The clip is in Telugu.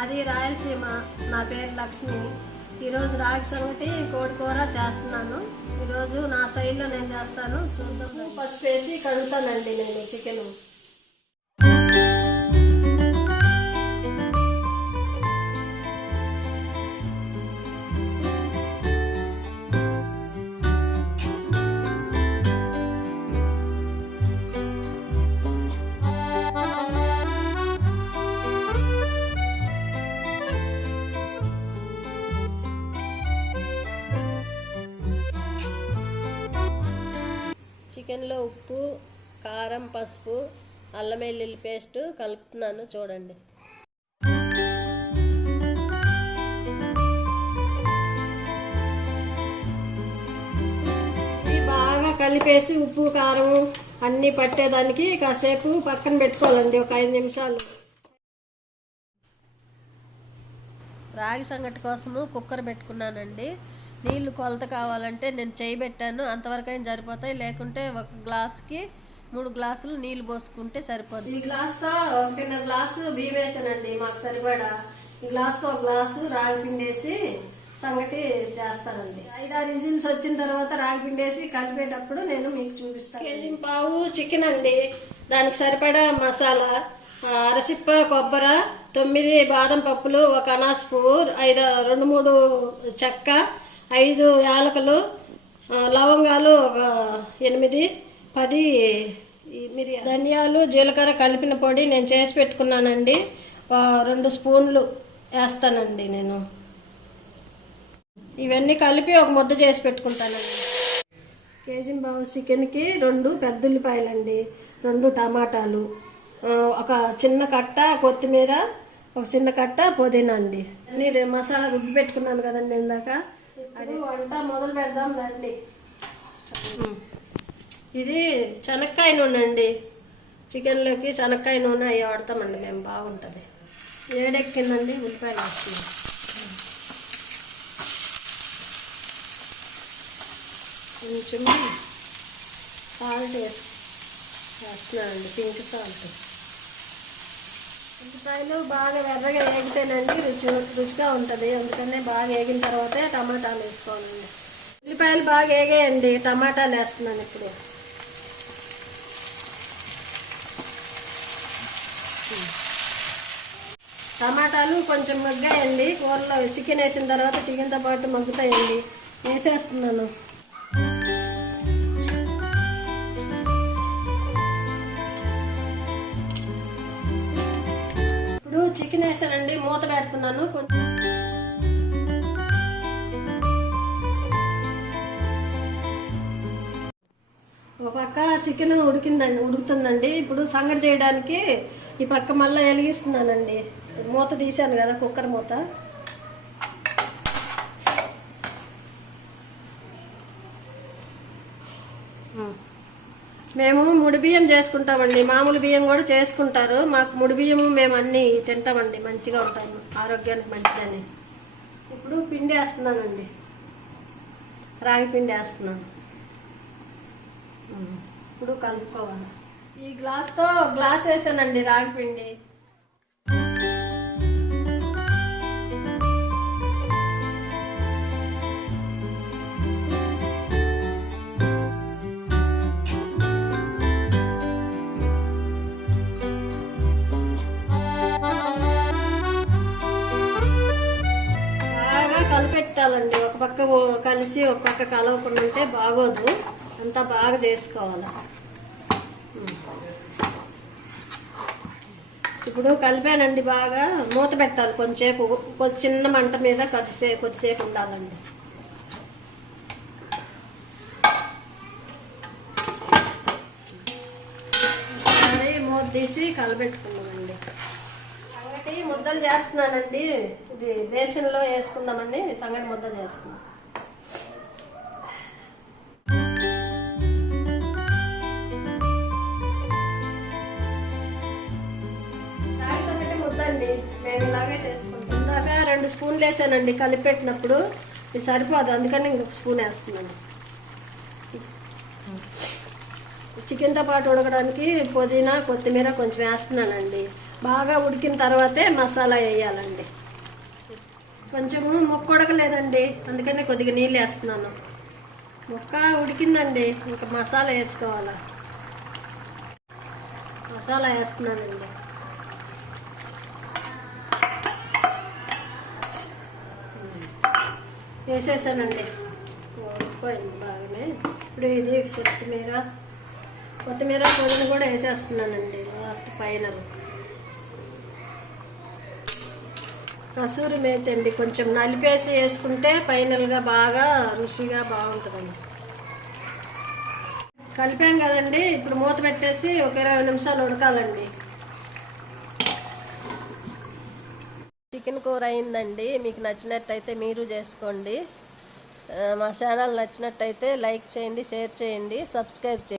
మాది రాయలసీమ. నా పేరు లక్ష్మి. ఈరోజు రాగి సంగటి కోడి కూర చేస్తున్నాను. ఈరోజు నా స్టైల్లో నేను చేస్తాను, చూద్దాం. పసుపు వేసి కడుగుతానండి నేను చికెన్. చికెన్లో ఉప్పు, కారం, పసుపు, అల్లం వెల్లుల్లి పేస్ట్ కలుపుతున్నాను, చూడండి. ఇది బాగా కలిపేసి ఉప్పు కారం అన్నీ పట్టేదానికి కాసేపు పక్కన పెట్టుకోవాలండి, ఒక 5 నిమిషాలు. రాగి సంగటి కోసము కుక్కర్ పెట్టుకున్నానండి. నీళ్లు కొలత కావాలంటే నేను చేయి పెట్టాను, అంతవరకు అయినా సరిపోతాయి. లేకుంటే ఒక గ్లాస్కి 3 గ్లాసులు నీళ్లు పోసుకుంటే సరిపోతుంది. ఈ గ్లాస్తో 1.5 గ్లాసు బియ్యం వేసానండి మాకు సరిపడా. ఈ గ్లాస్తో 1 గ్లాసు రాగి పిండి వేసి సంగటి చేస్తానండి. 5-6 విజిల్స్ వచ్చిన తర్వాత రాగి పిండి వేసి కలిపేటప్పుడు నేను మీకు చూపిస్తాను. 1.5 kg చికెన్ అండి. దానికి సరిపడా మసాలా, అరసిప్ప కొబ్బరి, 9 బాదం పప్పులు, 1 అనాస పువ్వు, 2-3 చెక్క, 5 యాలకులు, లవంగాలు 8-10 ధనియాలు, జీలకర్ర కలిపిన పొడి నేను చేసి పెట్టుకున్నానండి. 2 స్పూన్లు వేస్తానండి నేను. ఇవన్నీ కలిపి ఒక ముద్ద చేసి పెట్టుకుంటానండి. 1.5 kg చికెన్కి 2 పెద్ద ఉల్లిపాయలండి, 2 టమాటాలు, ఒక చిన్న కట్ట కొత్తిమీర, ఒక చిన్న కట్ట పుదీనా అండి. అన్ని మసాలా రుబ్బి పెట్టుకున్నాను కదండి ఇందాక. అది వంట మొదలు పెడదాం రండి. ఇది శనక్కాయ నూనె అండి. చికెన్లోకి శనక్కాయ నూనె అవి వాడతామండి మేము, బాగుంటుంది. వేడెక్కిందండి, ఉల్లిపాయలు వేస్తున్నాం. కొంచెం సాల్ట్ వేస్తున్నానండి, పింక్ సాల్ట్. ఉల్లిపాయలు బాగా ఎర్రగా వేగితేనండి రుచిగా ఉంటుంది. అందుకనే బాగా వేగిన తర్వాతే టమాటాలు వేసుకోవాలండి. ఉల్లిపాయలు బాగా వేగాయండి, టమాటాలు వేస్తున్నాను ఇప్పుడు. టమాటాలు కొంచెం మగ్గాయండి. కూరలో చికెన్ వేసిన తర్వాత చికెన్తో పాటు మగ్గుతాయండి. వేసేస్తున్నాను. చికెన్ వేసానండి, మూత పెడుతున్నాను. ఒక పక్క చికెన్ ఉడుకుతుందండి. ఇప్పుడు సంగటి చేయడానికి ఈ పక్క మళ్ళీ వెలిగిస్తున్నానండి. మూత తీసాను కదా, కుక్కర్ మూత. మేము ముడి బియ్యం చేసుకుంటామండి, మామూలు బియ్యం కూడా చేసుకుంటారు. మాకు ముడి బియ్యము మేము అన్నీ తింటామండి, మంచిగా ఉంటాము, ఆరోగ్యానికి మంచిదని. ఇప్పుడు పిండి వేస్తున్నానండి, రాగి పిండి వేస్తున్నాను. ఇప్పుడు కలుపుకోవాలి. ఈ గ్లాస్తో గ్లాస్ వేసానండి రాగి పిండి. కలిపెట్టాలండి, ఒక పక్క కలిసి ఒక పక్క కలవకుండా ఉంటే బాగోదు. అంతా బాగా చేసుకోవాలి. ఇప్పుడు కలిపానండి, బాగా మూత పెట్టాలి. కొంచెంసేపు చిన్న మంట మీద కొద్దిసేపు ఉండాలండి. సరే, మూత తీసి కలపెట్టుకున్నామండి. సంగటి ముద్దలు చేస్తున్నానండి. ఇది బేసిన్లో వేసుకుందామని సంగటి ముద్ద చేస్తున్నాం. రాగి సంగటి ముద్ద అండి, మేము ఇలాగే చేసుకుంటాం. ఇందాక 2 స్పూన్లు వేసానండి కలిపెట్టినప్పుడు. ఇది సరిపోదు, అందుకని ఇంకొక స్పూన్ వేస్తున్నాను. చికెన్తో పాటు ఉడకడానికి పుదీనా, కొత్తిమీర కొంచెం వేస్తున్నానండి. బాగా ఉడికిన తర్వాతే మసాలా వేయాలండి. కొంచెము ముక్క ఉడకలేదండి, అందుకనే కొద్దిగా నీళ్ళు వేస్తున్నాను. ముక్క ఉడికిందండి, ఇంకా మసాలా వేసుకోవాలి. మసాలా వేస్తున్నానండి. వేసేసానండి, ఉడికిపోయింది బాగానే. ఇప్పుడు ఇది కొత్తిమీర పుదీనా కూడా వేసేస్తున్నానండి లాస్ట్ పైన. కసూరి మేతి అండి, కొంచెం నలిపేసి వేసుకుంటే ఫైనల్గా బాగా రుచిగా బాగుంటుందండి. కలిపాం కదండి, ఇప్పుడు మూత పెట్టేసి ఒక 20 నిమిషాలు ఉడకాలండి. చికెన్ కూర అయిందండి. మీకు నచ్చినట్టయితే మీరు చేసుకోండి. మా ఛానల్ నచ్చినట్టయితే లైక్ చేయండి, షేర్ చేయండి, సబ్స్క్రైబ్ చేయండి.